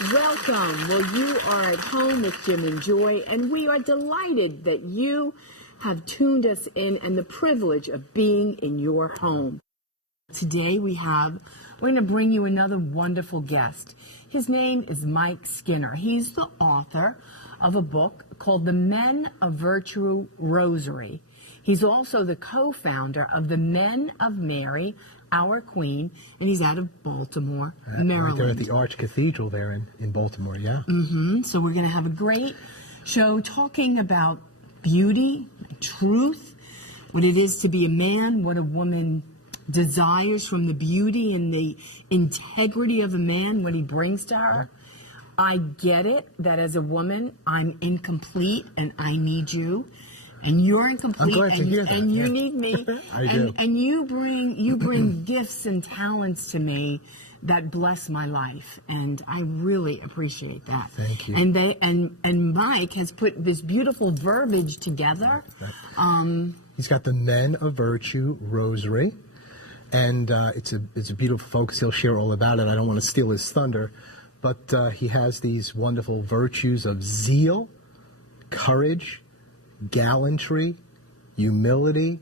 Welcome. Well, you are at home with Jim and Joy, and we are delighted that you have tuned us in and the privilege of being in your home. Today we're going to bring you another wonderful guest. His name is Mike Skinner. He's the author of a book called the Men of Virtue Rosary. He's also the co-founder of the Men of Mary, Our Queen, and he's out of Baltimore, Maryland. Right there at the Arch Cathedral there in Baltimore, yeah. So we're going to have a great show talking about beauty, truth, what it is to be a man, what a woman desires from the beauty and the integrity of a man, what he brings to her. I get it that as a woman, I'm incomplete and I need you. And you're incomplete, I'm glad to hear that. And you need me. I do. And you bring gifts and talents to me that bless my life, and I really appreciate that. Thank you. And Mike has put this beautiful verbiage together. He's got the Men of Virtue Rosary, and it's a beautiful focus. He'll share all about it. I don't want to steal his thunder, but he has these wonderful virtues of zeal, courage, gallantry, humility,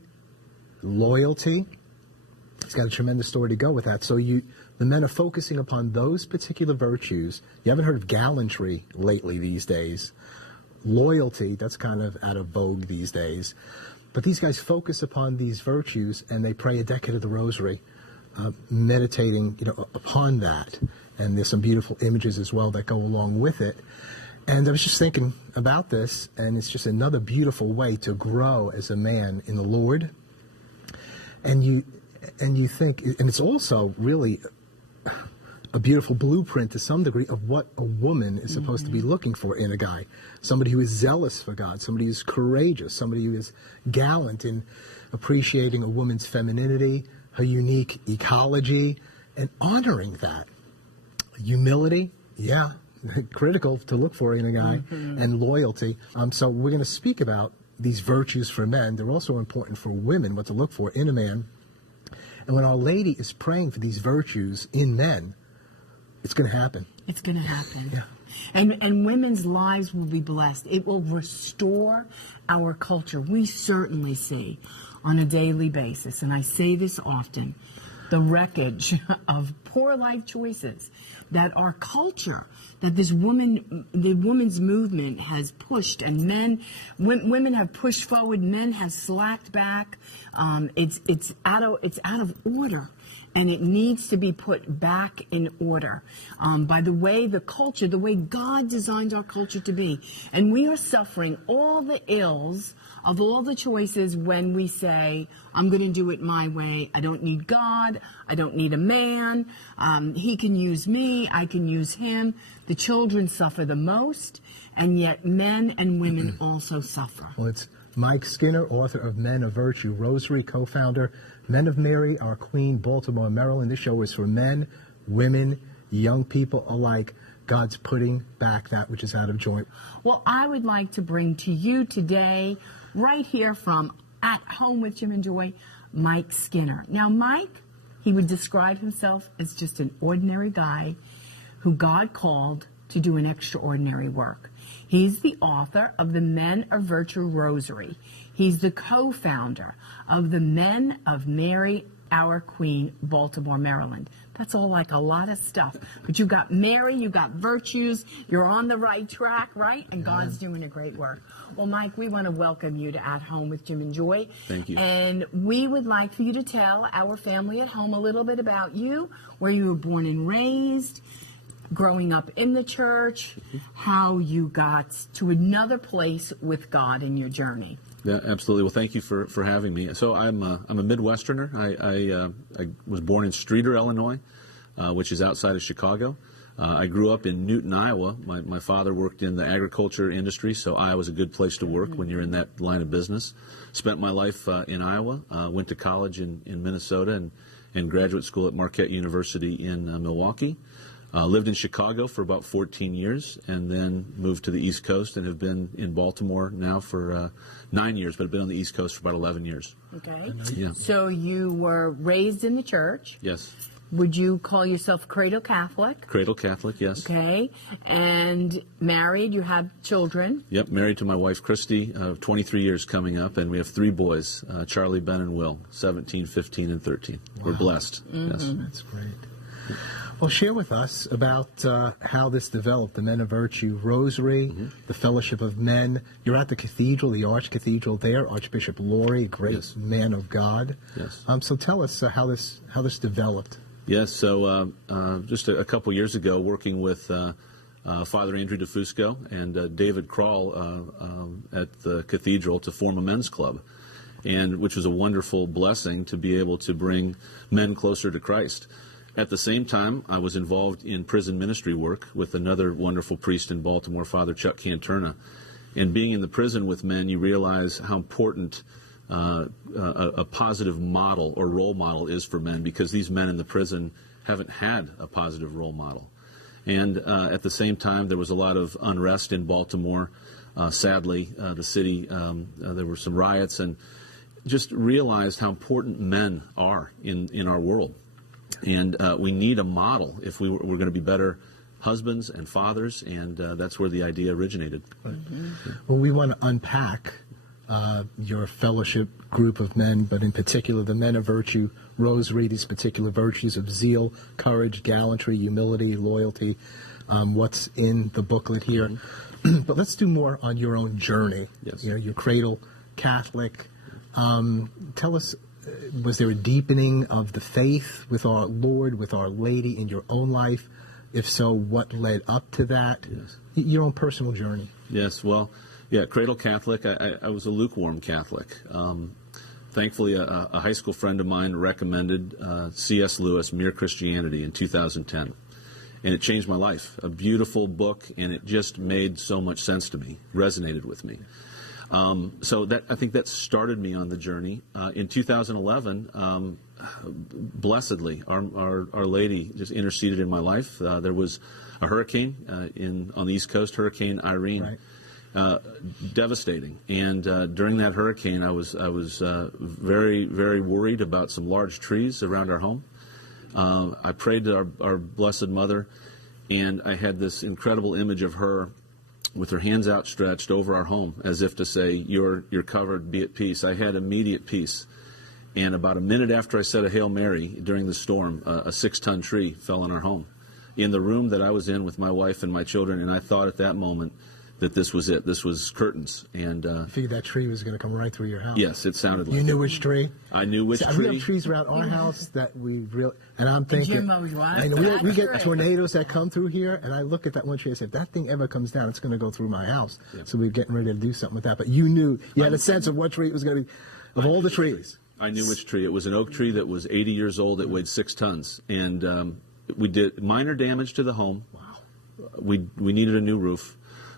loyalty. He's got a tremendous story to go with that. So the men are focusing upon those particular virtues. You haven't heard of gallantry lately these days. Loyalty, that's kind of out of vogue these days. But these guys focus upon these virtues, and they pray a decade of the Rosary, meditating, upon that. And there's some beautiful images as well that go along with it. And I was just thinking about this, and it's just another beautiful way to grow as a man in the Lord. And you think, and it's also really a beautiful blueprint to some degree of what a woman is supposed to be looking for in a guy. Somebody who is zealous for God, somebody who is courageous, somebody who is gallant in appreciating a woman's femininity, her unique ecology, and honoring that. Humility, yeah. Critical to look for in a guy, and loyalty. So we're going to speak about these virtues for men. They're also important for women, what to look for in a man. And when Our Lady is praying for these virtues in men, it's going to happen. It's going to happen. Yeah. And women's lives will be blessed. It will restore our culture. We certainly see on a daily basis, and I say this often, the wreckage of poor life choices that our culture, that the women's movement has pushed, and women have pushed forward, men have slacked back. It's out of order, and it needs to be put back in order by the way the way God designed our culture to be. And we are suffering all the ills of all the choices when we say, I'm going to do it my way. I don't need God. I don't need a man. He can use me. I can use him. The children suffer the most, and yet men and women also suffer. Well, it's Mike Skinner, author of Men of Virtue Rosary, co-founder, Men of Mary, Our Queen, Baltimore, Maryland. This show is for men, women, young people alike. God's putting back that which is out of joint. Well, I would like to bring to you today, right here from At Home with Jim and Joy, Mike Skinner. Now, Mike, he would describe himself as just an ordinary guy who God called to do an extraordinary work. He's the author of the Men of Virtue Rosary. He's the co-founder of the Men of Mary, Our Queen, Baltimore, Maryland. That's all like a lot of stuff. But you got Mary, you got virtues, you're on the right track, right? And God's doing a great work. Well, Mike, we want to welcome you to At Home with Jim and Joy. Thank you. And we would like for you to tell our family at home a little bit about you, where you were born and raised, growing up in the church, how you got to another place with God in your journey. Yeah, absolutely. Well, thank you for having me. So I'm a Midwesterner. I was born in Streator, Illinois, which is outside of Chicago. I grew up in Newton, Iowa. My father worked in the agriculture industry, so Iowa's a good place to work when you're in that line of business. Spent my life in Iowa, went to college in Minnesota and graduate school at Marquette University in Milwaukee. Lived in Chicago for about 14 years and then moved to the East Coast and have been in Baltimore now for 9 years, but have been on the East Coast for about 11 years. Okay. Yeah. So you were raised in the church. Yes. would you call yourself Cradle Catholic? Cradle Catholic, yes. Okay. And married, you have children. Yep, married to my wife, Christy, 23 years coming up, and we have 3 boys, Charlie, Ben, and Will, 17, 15, and 13. Wow. We're blessed. Yes. That's great. Well, share with us about how this developed, the Men of Virtue Rosary, the Fellowship of Men. You're at the cathedral, the Archcathedral there, Archbishop Laurie, a great man of God. Yes. So tell us how this developed. Yes, so just a couple years ago, working with Father Andrew DeFusco and David Kroll at the cathedral to form a men's club, and which was a wonderful blessing to be able to bring men closer to Christ. At the same time, I was involved in prison ministry work with another wonderful priest in Baltimore, Father Chuck Canturna. And being in the prison with men, you realize how important a positive model or role model is for men, because these men in the prison haven't had a positive role model. And at the same time, there was a lot of unrest in Baltimore. Sadly, the city, there were some riots, and just realized how important men are in our world. And we need a model if we're going to be better husbands and fathers, and that's where the idea originated. Well, we want to unpack your fellowship group of men, but in particular the Men of Virtue Rosary, these particular virtues of zeal, courage, gallantry, humility, loyalty, what's in the booklet here. But let's do more on your own journey. Yes. You know, your Cradle Catholic. Tell us, was there a deepening of the faith with our Lord, with Our Lady in your own life? If so, what led up to that? Yes. Your own personal journey. Yes, well, yeah, Cradle Catholic, I was a lukewarm Catholic. Thankfully, a high school friend of mine recommended C.S. Lewis, Mere Christianity, in 2010. And it changed my life. A beautiful book, and it just made so much sense to me, resonated with me. So I think that started me on the journey. In 2011, blessedly, Our Lady just interceded in my life. There was a hurricane on the East Coast, Hurricane Irene. Right. Devastating, and during that hurricane, I was very, very worried about some large trees around our home. I prayed to our Blessed Mother, and I had this incredible image of her with her hands outstretched over our home, as if to say, "You're covered. Be at peace." I had immediate peace, and about a minute after I said a Hail Mary during the storm, a 6-ton tree fell on our home, in the room that I was in with my wife and my children, and I thought at that moment that this was it. This was curtains. And I figured that tree was going to come right through your house. Yes, it sounded like You knew it. which tree? I knew which See, tree. we have trees around our house that we really, and I'm thinking, Jim, I know we get tornadoes that come through here, and I look at that one tree and say, if that thing ever comes down, it's going to go through my house. Yeah. So we're getting ready to do something with that. But you knew, you had a sense of what tree it was going to be, of all the trees. I knew which tree. It was an oak tree that was 80 years old. It weighed 6 tons. And we did minor damage to the home. Wow. We needed a new roof.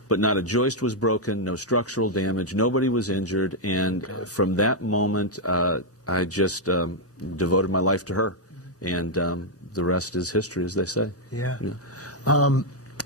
But not a joist was broken, no structural damage, nobody was injured, and from that moment, I just devoted my life to her, and the rest is history, as they say. Yeah.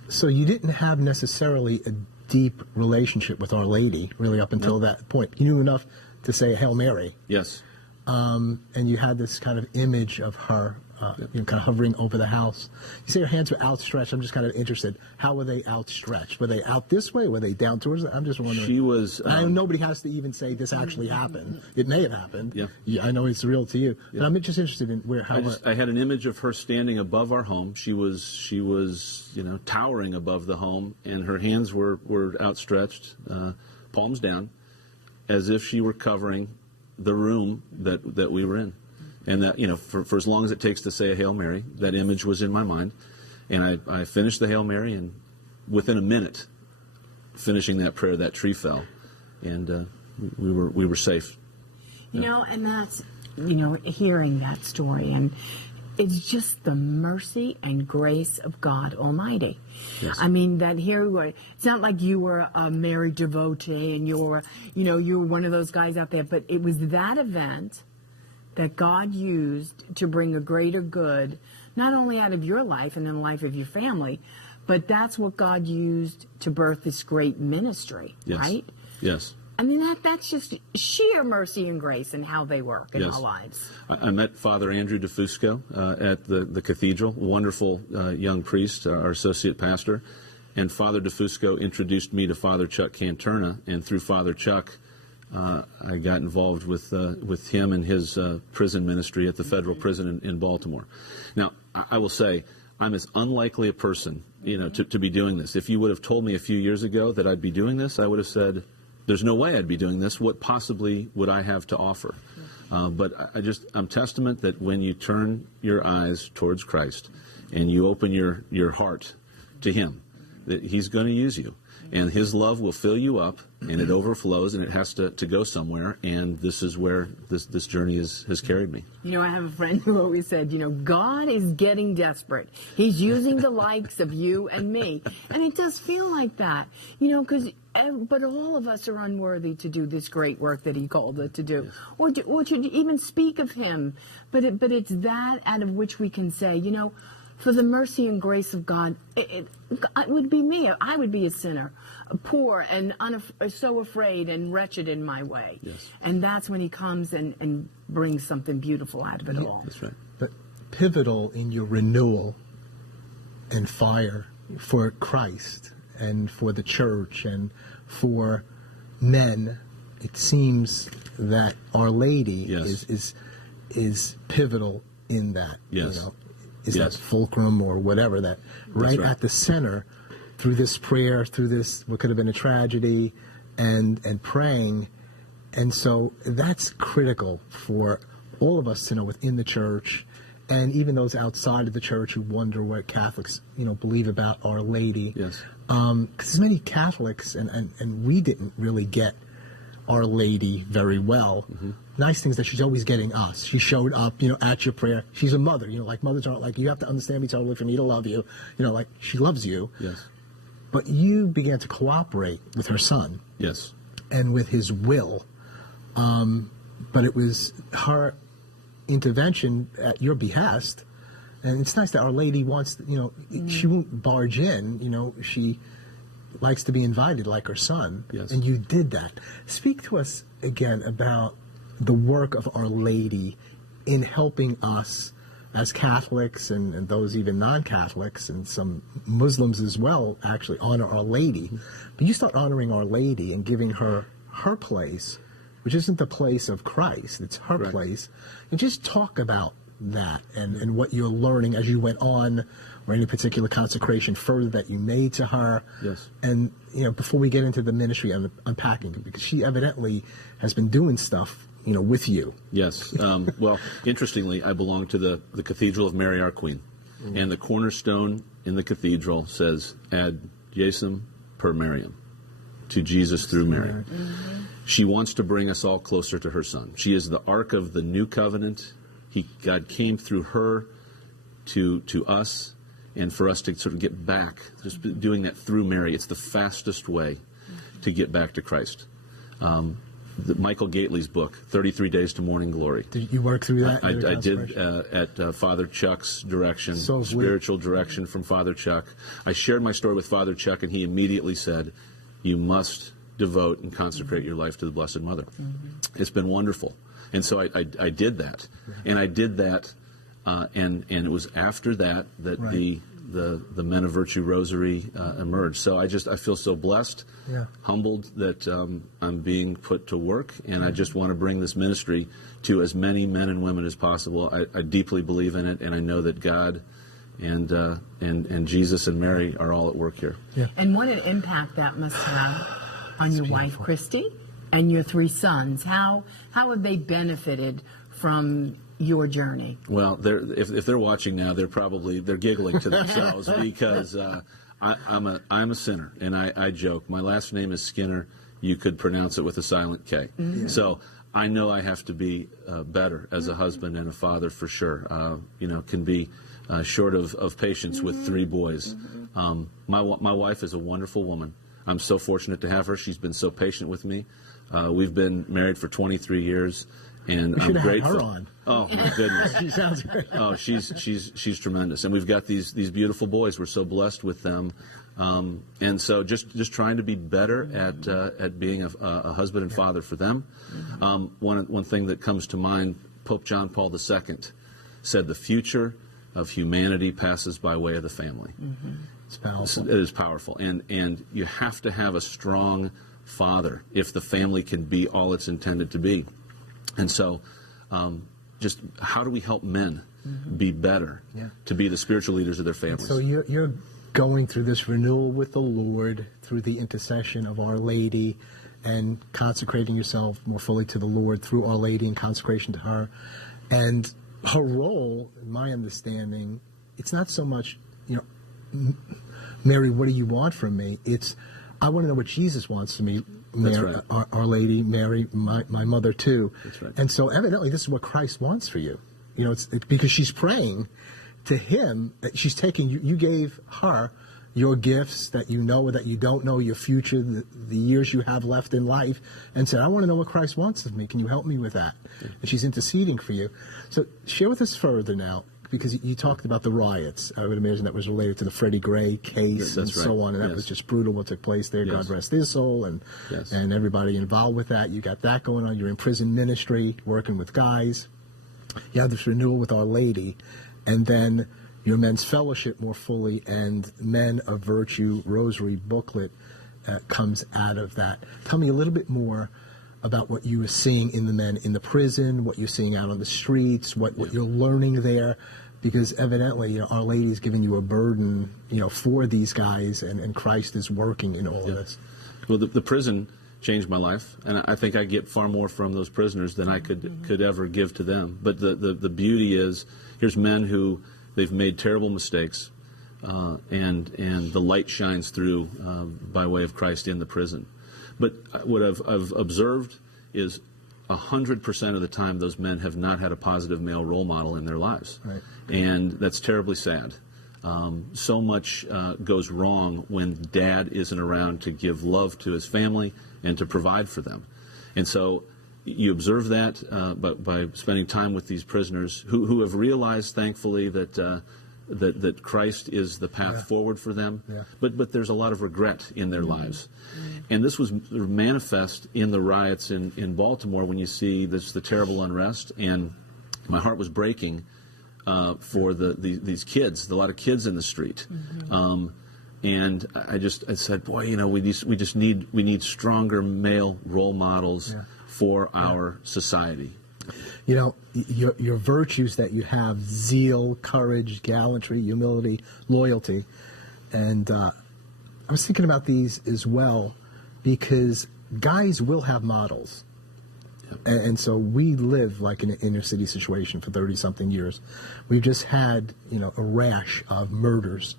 So you didn't have necessarily a deep relationship with Our Lady, really, up until that point. You knew enough to say Hail Mary. Yes. And you had this kind of image of her, kind of hovering over the house. You say her hands were outstretched. I'm just kind of interested. How were they outstretched? Were they out this way? Were they down towards it? I'm just wondering. She was. I know nobody has to even say this actually happened. It may have happened. Yeah. I know it's real to you. Yeah. But I'm just interested in I had an image of her standing above our home. She was towering above the home, and her hands were outstretched, palms down, as if she were covering the room that we were in. And that, for as long as it takes to say a Hail Mary, that image was in my mind. And I finished the Hail Mary, and within a minute, finishing that prayer, that tree fell, and we were safe. And that's, hearing that story, and it's just the mercy and grace of God Almighty. Yes. I mean, that it's not like you were a married devotee and you were one of those guys out there, but it was that event that God used to bring a greater good, not only out of your life and in the life of your family, but that's what God used to birth this great ministry, Yes. right? Yes. I mean, that's just sheer mercy and grace and how they work in Yes. our lives. I met Father Andrew DeFusco at the cathedral, wonderful young priest, our associate pastor. And Father DeFusco introduced me to Father Chuck Canterna, and through Father Chuck, I got involved with him and his prison ministry at the federal prison in Baltimore. Now, I will say, I'm as unlikely a person, to be doing this. If you would have told me a few years ago that I'd be doing this, I would have said, there's no way I'd be doing this. What possibly would I have to offer? But I'm testament that when you turn your eyes towards Christ and you open your heart to Him, that He's going to use you. And His love will fill you up, and it overflows, and it has to go somewhere. And this is where this journey has carried me. I have a friend who always said, God is getting desperate. He's using the likes of you and me. And it does feel like that, but all of us are unworthy to do this great work that He called us to do, or to even speak of Him. But it's that out of which we can say, for the mercy and grace of God, it would be me. I would be a sinner, poor and so afraid and wretched in my way. Yes. And that's when He comes and brings something beautiful out of it all. That's right. But pivotal in your renewal and fire for Christ and for the church and for men, it seems that Our Lady Yes. is pivotal in that. Yes. Is Yes. that fulcrum or whatever, that right right. at the center, through this prayer, through this what could have been a tragedy, and praying. And so that's critical for all of us to know within the church, and even those outside of the church who wonder what Catholics believe about Our Lady. Yes. Because many Catholics and we didn't really get Our Lady very well. Mm-hmm. Nice things that she's always getting us. She showed up, at your prayer. She's a mother, like mothers aren't like, you have to understand me totally for me to love you. Like she loves you. Yes. But you began to cooperate with her son Yes. and with his will. But it was her intervention at your behest. And it's nice that Our Lady wants, she won't barge in, she likes to be invited like her son. Yes. And you did that. Speak to us again about the work of Our Lady in helping us as Catholics and those even non-Catholics and some Muslims as well actually honor Our Lady. But you start honoring Our Lady and giving her place, which isn't the place of Christ, it's her Right. place. And just talk about that and what you're learning as you went on, or any particular consecration further that you made to her. Yes. And, before we get into the ministry and unpacking it, because she evidently has been doing stuff, with you. Yes. Well, interestingly, I belong to the Cathedral of Mary Our Queen. And the cornerstone in the cathedral says, Ad Jesum per Mariam, to Jesus through Mary. Mm-hmm. She wants to bring us all closer to her Son. She is the Ark of the New Covenant. God came through her to us, and for us to sort of get back, just doing that through Mary. It's the fastest way to get back to Christ. Michael Gately's book, 33 Days to Morning Glory. Did you work through that? I did at Father Chuck's direction, So sweet. spiritual direction from Father Chuck. I shared my story with Father Chuck, and he immediately said, you must devote and consecrate your life to the Blessed Mother. Mm-hmm. It's been wonderful. And so I did that. And I did that, and it was after that Right. the Men of Virtue Rosary emerged. So I feel so blessed, humbled that I'm being put to work, and I just want to bring this ministry to as many men and women as possible. I deeply believe in it, and I know that God and Jesus and Mary are all at work here. Yeah. And what an impact that must have on your wife, Christy, and your 3 sons. How have they benefited from your journey? Well, if they're watching now, they're giggling to themselves because I'm a sinner, and I joke. My last name is Skinner. You could pronounce it with a silent K. Mm-hmm. So I know I have to be better as a husband and a father for sure. Can be short of patience with 3 boys. Mm-hmm. My wife is a wonderful woman. I'm so fortunate to have her. She's been so patient with me. We've been married for 23 years. and We I'm should have had grateful. her on. Oh my goodness! She sounds great. Oh, she's tremendous, and we've got these beautiful boys. We're so blessed with them, and so just trying to be better at being a husband and father for them. One thing that comes to mind: Pope John Paul II said, "The future of humanity passes by way of the family." It's powerful. It is powerful, and you have to have a strong father if the family can be all it's intended to be. And so, just how do we help men be better to be the spiritual leaders of their families? So you're going through this renewal with the Lord through the intercession of Our Lady, and consecrating yourself more fully to the Lord through Our Lady and consecration to her. And her role, in my understanding, it's not so much, Mary, what do you want from me? It's, I want to know what Jesus wants from me. Mary, That's right. Our Lady, Mary, my mother too. That's right. And so evidently this is what Christ wants for you. It's because she's praying to him. She's taking you. You gave her your gifts that you know or that you don't know, your future, the years you have left in life, and said, I want to know what Christ wants of me. Can you help me with that? And she's interceding for you. So share with us further now, because you talked about the riots. I would imagine that was related to the Freddie Gray case and so on, and that was just brutal what took place there. God rest his soul, and everybody involved with that. You got that going on. You're in prison ministry, working with guys. You have this renewal with Our Lady, and then your men's fellowship more fully, and Men of Virtue Rosary booklet comes out of that. Tell me a little bit more about what you were seeing in the men in the prison, what you're seeing out on the streets, what you're learning there, because evidently, Our Lady's giving you a burden, for these guys, and Christ is working in all of this. Well, the prison changed my life, and I think I get far more from those prisoners than I could ever give to them. But the beauty is, here's men who they've made terrible mistakes, and the light shines through by way of Christ in the prison. But what I've observed is 100% of the time those men have not had a positive male role model in their lives. Right. And that's terribly sad. So much goes wrong when dad isn't around to give love to his family and to provide for them. And so you observe that by spending time with these prisoners who have realized, thankfully, that Christ is the path forward for them. Yeah. But there's a lot of regret in their lives. And this was manifest in the riots in Baltimore when you see the terrible unrest. And my heart was breaking for these kids, a lot of kids in the street. And I said, boy, we need stronger male role models for our society. Your virtues that you have: zeal, courage, gallantry, humility, loyalty. And I was thinking about these as well, because guys will have models. And so we live like in an inner city situation for 30-something years. We've just had, a rash of murders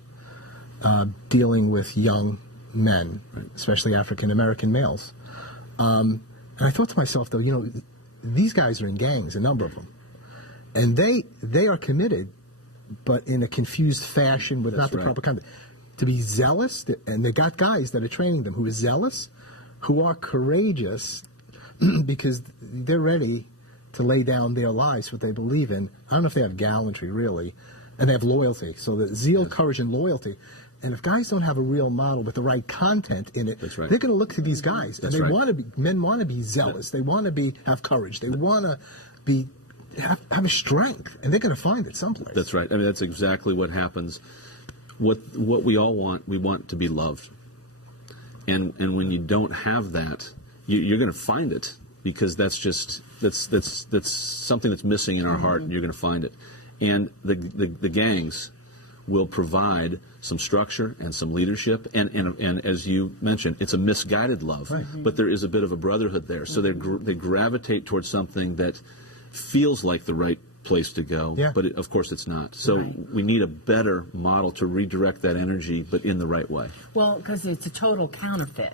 dealing with young men, especially African-American males. And I thought to myself, though, these guys are in gangs, a number of them. And they are committed, but in a confused fashion with not the proper conduct. To be zealous, and they got guys that are training them who are zealous, who are courageous, because they're ready to lay down their lives for what they believe in. I don't know if they have gallantry, really, and they have loyalty. So the zeal, courage, and loyalty. And if guys don't have a real model with the right content in it, they're going to look to these guys, and men want to be zealous. They want to have courage. They want to have a strength, and they're going to find it someplace. That's right. I mean, that's exactly what happens. What we all want, we want to be loved, and when you don't have that, you're going to find it, because that's something that's missing in our heart, and you're going to find it. And the gangs will provide some structure and some leadership, and as you mentioned, it's a misguided love, but there is a bit of a brotherhood there. So they gravitate towards something that feels like the right place to go, but of course it's not. So we need a better model to redirect that energy, but in the right way. Well, because it's a total counterfeit.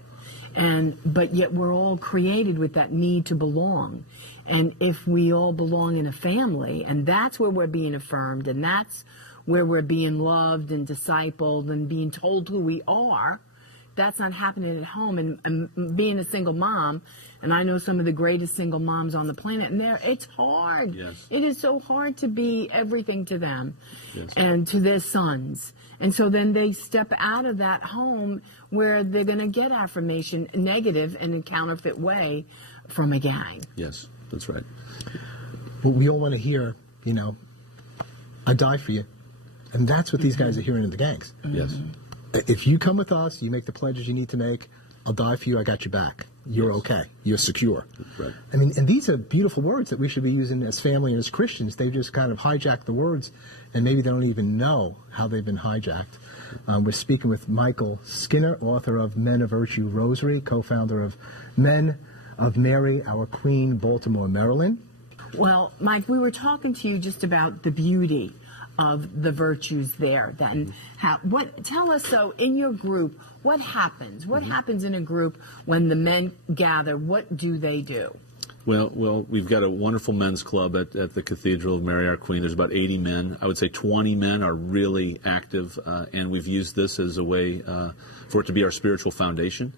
But yet we're all created with that need to belong. And if we all belong in a family, and that's where we're being affirmed, and that's where we're being loved and discipled and being told who we are, that's not happening at home. And being a single mom, and I know some of the greatest single moms on the planet, and it's hard. Yes. It is so hard to be everything to them Yes. and to their sons. And so then they step out of that home where they're going to get affirmation, negative in a counterfeit way, from a gang. Yes, that's right. But we all want to hear, I die for you. And that's what these guys are hearing in the gangs. Yes. If you come with us, you make the pledges you need to make, I'll die for you, I got your back. You're Yes. okay. You're secure. Right. I mean, and these are beautiful words that we should be using as family and as Christians. They've just kind of hijacked the words, and maybe they don't even know how they've been hijacked. We're speaking with Michael Skinner, author of Men of Virtue Rosary, co-founder of Men of Mary, Our Queen, Baltimore, Maryland. Well, Mike, we were talking to you just about the beauty of the virtues there. Then, tell us, so in your group, what happens? What happens in a group when the men gather? What do they do? Well, we've got a wonderful men's club at the Cathedral of Mary Our Queen. There's about 80 men. I would say 20 men are really active, and we've used this as a way for it to be our spiritual foundation.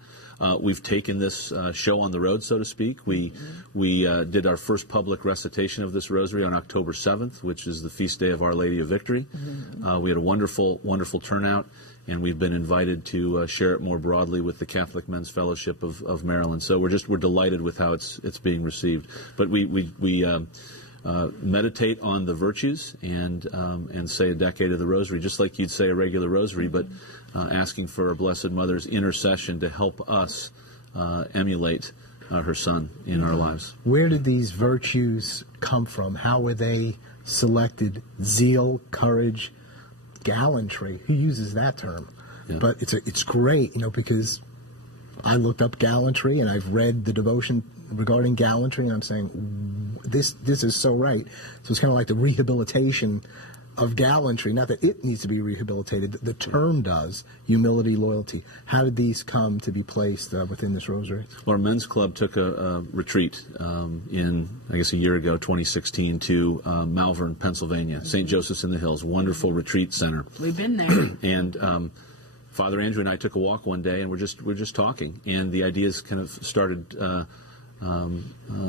We've taken this show on the road, so to speak. We did our first public recitation of this rosary on October 7th, which is the feast day of Our Lady of Victory. We had a wonderful, wonderful turnout, and we've been invited to share it more broadly with the Catholic Men's Fellowship of Maryland. So we're delighted with how it's being received. But we meditate on the virtues and say a decade of the rosary, just like you'd say a regular rosary, but asking for our Blessed Mother's intercession to help us emulate her Son in our lives. Where did these virtues come from? How were they selected? Zeal, courage, gallantry. Who uses that term? Yeah. But it's great, because I looked up gallantry and I've read the devotion regarding gallantry, and I'm saying this is so right. So it's kind of like the rehabilitation of gallantry. Not that it needs to be rehabilitated. The term does. Humility, loyalty. How did these come to be placed within this rosary? Well, our men's club took a retreat in, I guess, a year ago, 2016, to Malvern, Pennsylvania, St. Joseph's in the Hills, wonderful retreat center. We've been there. And Father Andrew and I took a walk one day, and we're just talking, and the ideas kind of started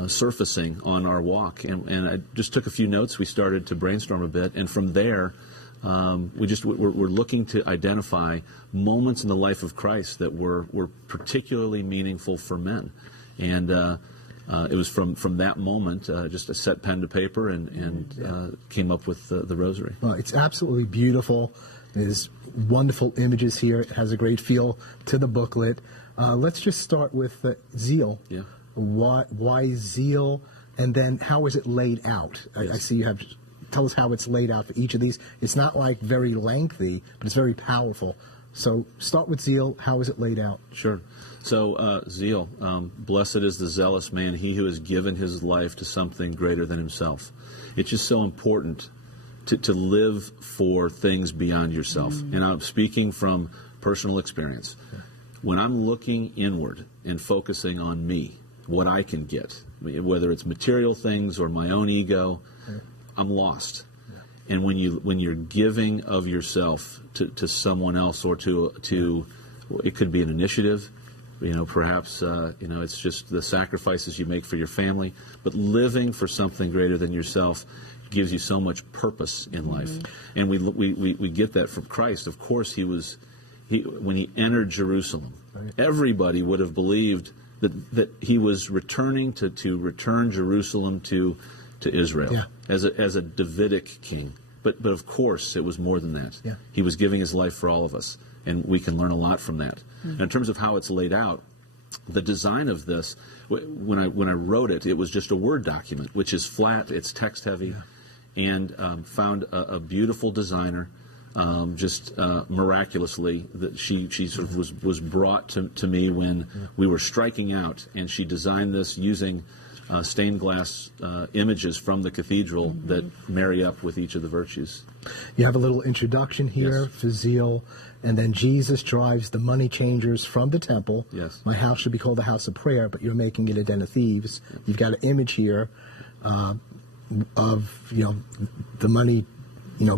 surfacing on our walk, and I just took a few notes. We started to brainstorm a bit, and from there, we're looking to identify moments in the life of Christ that were particularly meaningful for men, and it was from that moment, just a set pen to paper, and came up with the rosary. Well, it's absolutely beautiful. There's wonderful images here. It has a great feel to the booklet. Let's just start with zeal. Yeah. Why zeal, and then how is it laid out? Yes. I see you have. Tell us how it's laid out for each of these. It's not like very lengthy, but it's very powerful. So start with zeal. How is it laid out? Sure. So zeal. Blessed is the zealous man, he who has given his life to something greater than himself. It's just so important to live for things beyond yourself. And I'm speaking from personal experience. When I'm looking inward and focusing on me, what I can get, whether it's material things or my own ego, I'm lost. And when you're giving of yourself to someone else, or to it could be an initiative, perhaps it's just the sacrifices you make for your family, but living for something greater than yourself gives you so much purpose in life. And we get that from Christ. Of course, when he entered Jerusalem, everybody would have believed that he was returning to return Jerusalem to Israel as a Davidic king. But of course, it was more than that. Yeah. He was giving his life for all of us, and we can learn a lot from that. And in terms of how it's laid out, the design of this, when I wrote it, it was just a Word document, which is flat, it's text heavy, and found a beautiful designer. Miraculously, that she sort of was brought to me when we were striking out, and she designed this using stained glass images from the cathedral that marry up with each of the virtues. You have a little introduction here for zeal, and then Jesus drives the money changers from the temple. Yes. My house should be called the house of prayer, but you're making it a den of thieves. You've got an image here of the money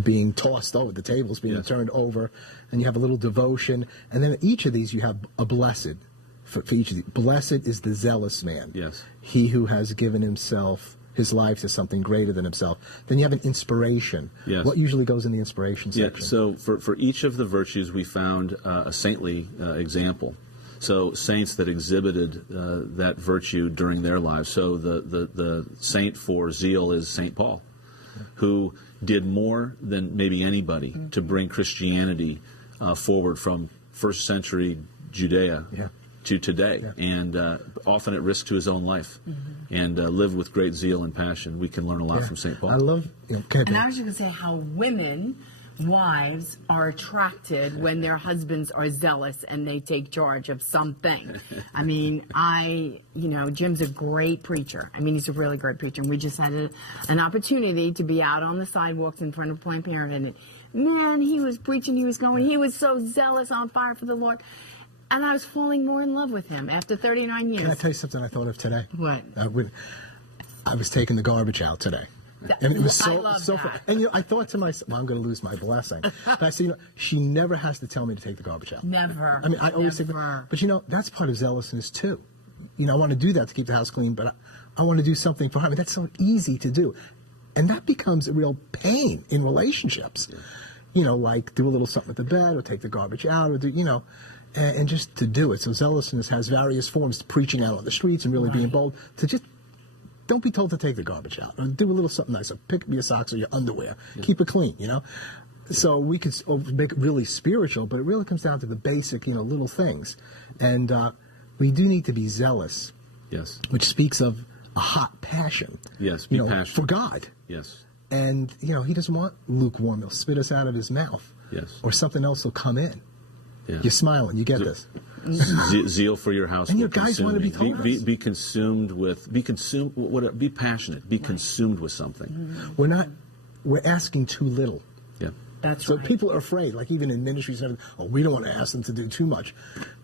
being tossed over, the tables being turned over, and you have a little devotion, and then each of these you have a blessed for each of these. Blessed is the zealous man. Yes. He who has given his life to something greater than himself. Then you have an inspiration. Yes. What usually goes in the inspiration section? Yeah, so for each of the virtues, we found a saintly example. So saints that exhibited that virtue during their lives. So the saint for zeal is St. Paul, who did more than maybe anybody to bring Christianity forward from first century Judea to today, and often at risk to his own life, and lived with great zeal and passion. We can learn a lot from St. Paul. I love. And I was just going to say how wives are attracted when their husbands are zealous and they take charge of something. I mean, Jim's a great preacher. I mean, he's a really great preacher. And we just had an opportunity to be out on the sidewalks in front of Planned Parenthood. And man, he was preaching, he was so zealous, on fire for the Lord. And I was falling more in love with him after 39 years. Can I tell you something I thought of today? What? I was taking the garbage out today. And it was so, I love so that. fun. And I thought to myself, well, I'm going to lose my blessing. But I said, she never has to tell me to take the garbage out. Never. I mean, I always think, Never. but that's part of zealousness too. I want to do that to keep the house clean, but I want to do something for her. I mean, that's so easy to do, and that becomes a real pain in relationships. Like do a little something at the bed, or take the garbage out, or do and just to do it. So zealousness has various forms: preaching out on the streets and really being bold. To just don't be told to take the garbage out, or do a little something nice, or pick up your socks or your underwear, keep it clean, So we could make it really spiritual, but it really comes down to the basic, little things. And we do need to be zealous. Yes. Which speaks of a hot passion. Yes, be passionate. For God. Yes. And, he doesn't want lukewarm. He'll spit us out of his mouth. Yes. Or something else will come in. Yeah. You're smiling. You get this. Zeal for your house. And your guys want to be told be consumed with. Be passionate. Be consumed with something. We're asking too little. Yeah. That's so right. people are afraid, like even in ministries, we don't want to ask them to do too much.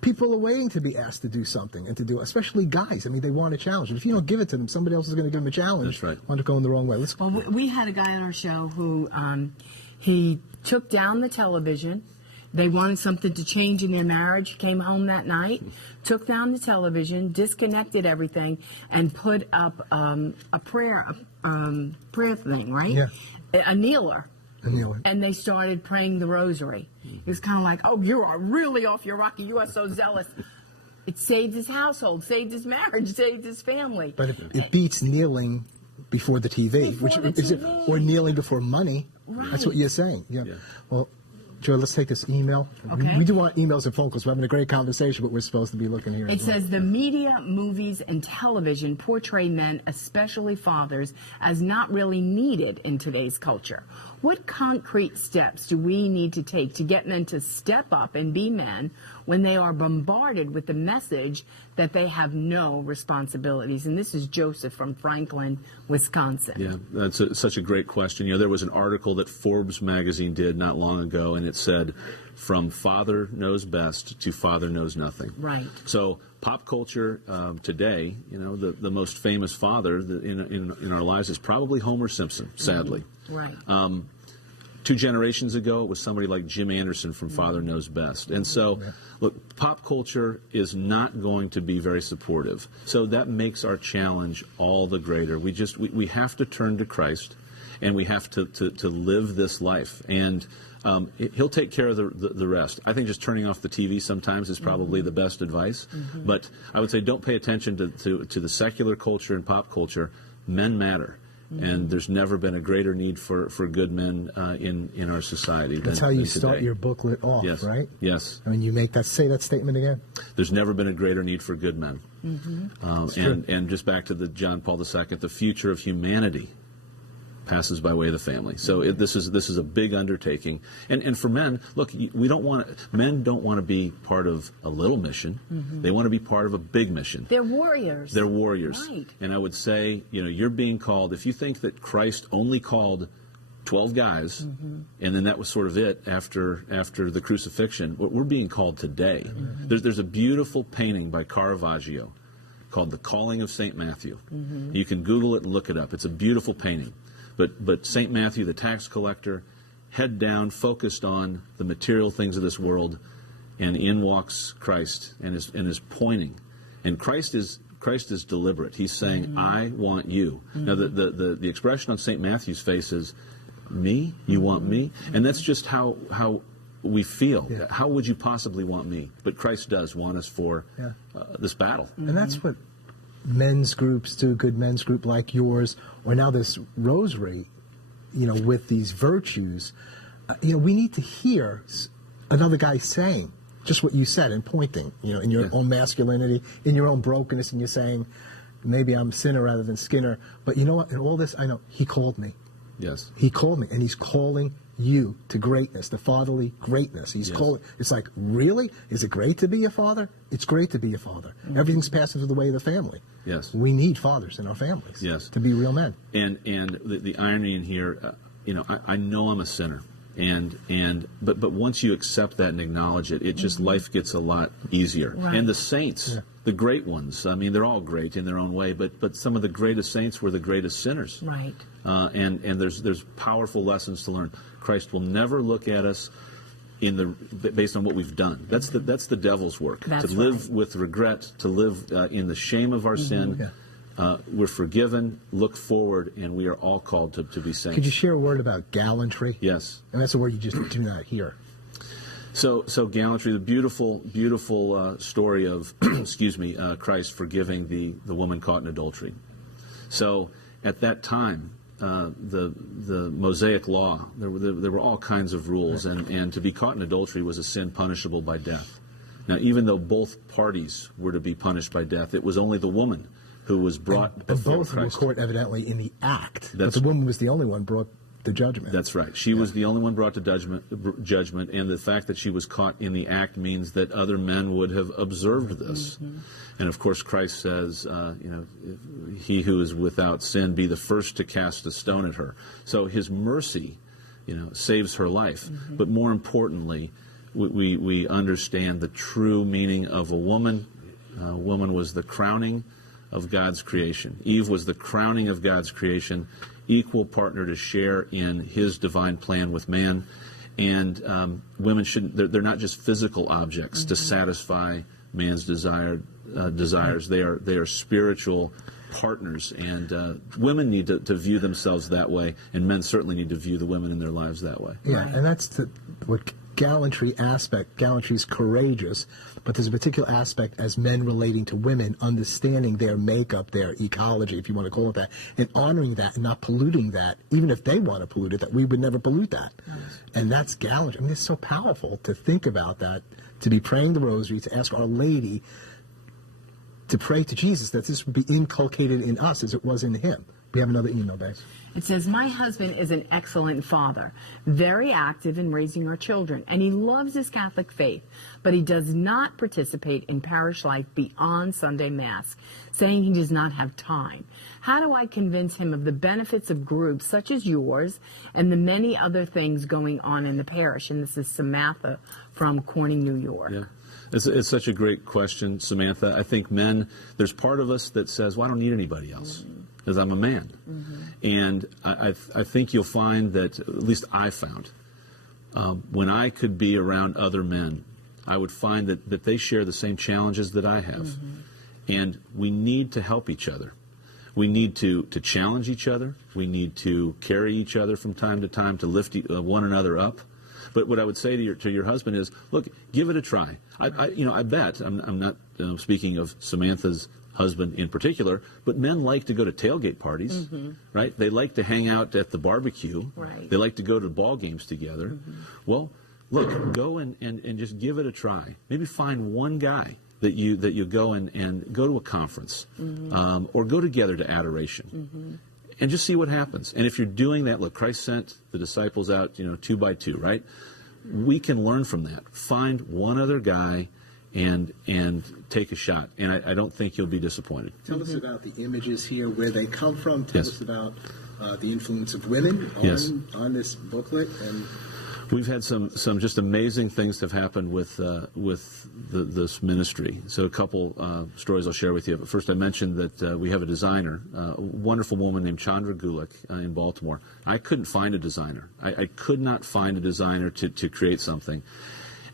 People are waiting to be asked to do something and to do, especially guys. I mean, they want a challenge. And if you don't give it to them, somebody else is going to give them a challenge. That's right. Want to go in the wrong way. Well, we had a guy on our show who he took down the television. They wanted something to change in their marriage, came home that night, took down the television, disconnected everything, and put up a prayer thing, right? Yeah. A kneeler. And they started praying the rosary. It was kind of like, oh, you are really off your rocker. You are so zealous. It saved his household, saved his marriage, saved his family. But it beats kneeling before the TV, or kneeling before money. Right. That's what you're saying. Yeah. Well, Joy, let's take this email. Okay. We do want emails and phone calls. We're having a great conversation, but we're supposed to be looking here. It says the media, movies, and television portray men, especially fathers, as not really needed in today's culture. What concrete steps do we need to take to get men to step up and be men when they are bombarded with the message that they have no responsibilities? And this is Joseph from Franklin, Wisconsin. Yeah, that's such a great question. There was an article that Forbes magazine did not long ago, and it said, "From father knows best to father knows nothing." Right. So pop culture today, the most famous father in our lives is probably Homer Simpson, sadly. Right. 2 generations ago, it was somebody like Jim Anderson from Father Knows Best. And so, look, pop culture is not going to be very supportive. So that makes our challenge all the greater. We have to turn to Christ, and we have to live this life. And he'll take care of the rest. I think just turning off the TV sometimes is probably the best advice. But I would say don't pay attention to the secular culture and pop culture. Men matter. And there's never been a greater need for good men in our society. That's how you start your booklet off, yes. right? Yes. I mean, you say that statement again. There's never been a greater need for good men. And just back to the John Paul II, the future of humanity passes by way of the family. So this is a big undertaking. And for men, look, men don't want to be part of a little mission. They want to be part of a big mission. They're warriors. They're warriors. Right. And I would say, you're being called, if you think that Christ only called 12 guys, and then that was sort of it after the crucifixion, we're being called today. There's a beautiful painting by Caravaggio called The Calling of St. Matthew. You can Google it and look it up. It's a beautiful painting. But St. Matthew, the tax collector, head down, focused on the material things of this world, and in walks Christ and is pointing. And Christ is deliberate. He's saying, I want you. Now, the expression on St. Matthew's face is, me? You want me? And that's just how we feel. Yeah. How would you possibly want me? But Christ does want us for this battle. And that's what men's groups do, good men's group like yours, or now this rosary, with these virtues. We need to hear another guy saying just what you said and pointing, in your own masculinity, in your own brokenness, and you're saying, maybe I'm sinner rather than Skinner. But you know what? In all this, I know he called me. Yes. He called me, and he's calling you to greatness, to fatherly greatness. He's calling. It's like, really? Is it great to be a father? It's great to be a father. Everything's passing through the way of the family. Yes. We need fathers in our families. Yes. To be real men. And the irony in here, I know I'm a sinner, but once you accept that and acknowledge it, it just life gets a lot easier. Right. And the saints, the great ones, I mean, they're all great in their own way, but some of the greatest saints were the greatest sinners. Right. And there's powerful lessons to learn. Christ will never look at us based on what we've done. That's the devil's work. That's to live with regret, to live in the shame of our sin. We're forgiven, look forward, and we are all called to be saints. Could you share a word about gallantry? Yes. And that's a word you just do not hear. So gallantry, the beautiful story of Christ forgiving the woman caught in adultery. So at that time, the Mosaic law, there were all kinds of rules, and to be caught in adultery was a sin punishable by death. Now, even though both parties were to be punished by death, it was only the woman who was brought before both Christ. were caught evidently in the act. But the woman was the only one brought the judgment. That's right. She was the only one brought to judgment, and the fact that she was caught in the act means that other men would have observed this. And of course, Christ says, he who is without sin be the first to cast a stone at her. So his mercy, saves her life. But more importantly, we understand the true meaning of a woman. A woman was the crowning of God's creation. Eve was the crowning of God's creation, equal partner to share in his divine plan with man. And women they're not just physical objects to satisfy man's desires. They are spiritual partners, and women need to view themselves that way, and men certainly need to view the women in their lives that way. Yeah, and that's what gallantry aspect. Gallantry is courageous, but there's a particular aspect as men relating to women, understanding their makeup, their ecology, if you want to call it that, and honoring that and not polluting that, even if they want to pollute it, that we would never pollute that. And that's gallantry. I mean, it's so powerful to think about that, to be praying the rosary, to ask Our Lady to pray to Jesus that this would be inculcated in us as it was in him. We have another email, Bess. It says, my husband is an excellent father, very active in raising our children, and he loves his Catholic faith, but he does not participate in parish life beyond Sunday Mass, saying he does not have time. How do I convince him of the benefits of groups such as yours and the many other things going on in the parish? And this is Samantha from Corning, New York. Yeah. It's such a great question, Samantha. I think men, there's part of us that says, well, I don't need anybody else because I'm a man. And I think you'll find that, at least I found, when I could be around other men, I would find that they share the same challenges that I have. And we need to help each other. We need to challenge each other. We need to carry each other from time to time to lift one another up. But what I would say to your husband is, look, give it a try. I bet, I'm not speaking of Samantha's husband in particular, but men like to go to tailgate parties, right? They like to hang out at the barbecue. Right. They like to go to ball games together. Well, look, go and just give it a try. Maybe find one guy that you go and go to a conference or go together to adoration. And just see what happens. And if you're doing that, look, Christ sent the disciples out, 2 by 2, right? We can learn from that. Find one other guy and take a shot. And I don't think you'll be disappointed. Tell us about the images here, where they come from. Tell Yes. us about the influence of women Yes. on this booklet. We've had some just amazing things have happened with this ministry. So a couple stories I'll share with you. But first, I mentioned that we have a designer, a wonderful woman named Chandra Gulick in Baltimore. I couldn't find a designer. I could not find a designer to create something.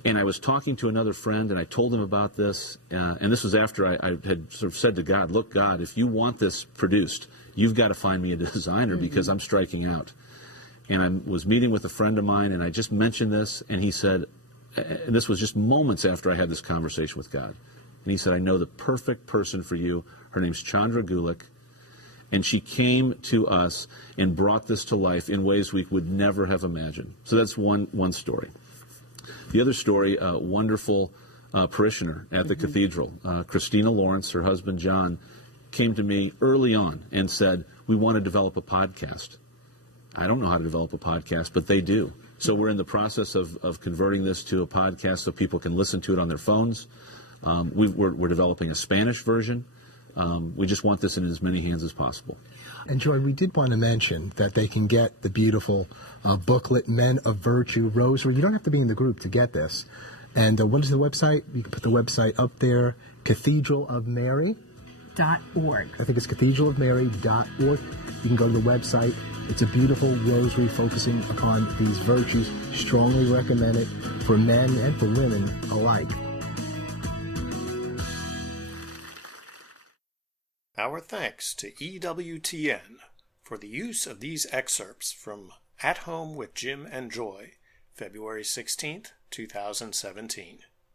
And I was talking to another friend, and I told him about this. And this was after I had sort of said to God, "Look, God, if you want this produced, you've got to find me a designer because I'm striking out." And I was meeting with a friend of mine, and I just mentioned this, and he said, and this was just moments after I had this conversation with God, and he said, "I know the perfect person for you. Her name's Chandra Gulick, and she came to us and brought this to life in ways we would never have imagined." So that's one story. The other story, a wonderful parishioner at the cathedral, Christina Lawrence, her husband John, came to me early on and said, "We want to develop a podcast." I don't know how to develop a podcast, but they do. So we're in the process of converting this to a podcast so people can listen to it on their phones. We're developing a Spanish version. We just want this in as many hands as possible. And Joy, we did want to mention that they can get the beautiful booklet, Men of Virtue Rosary. You don't have to be in the group to get this. And what is the website? You can put the website up there, cathedralofmary.org. I think it's cathedralofmary.org. You can go to the website. It's a beautiful rosary focusing upon these virtues. Strongly recommend it for men and for women alike. Our thanks to EWTN for the use of these excerpts from At Home with Jim and Joy, February 16th, 2017.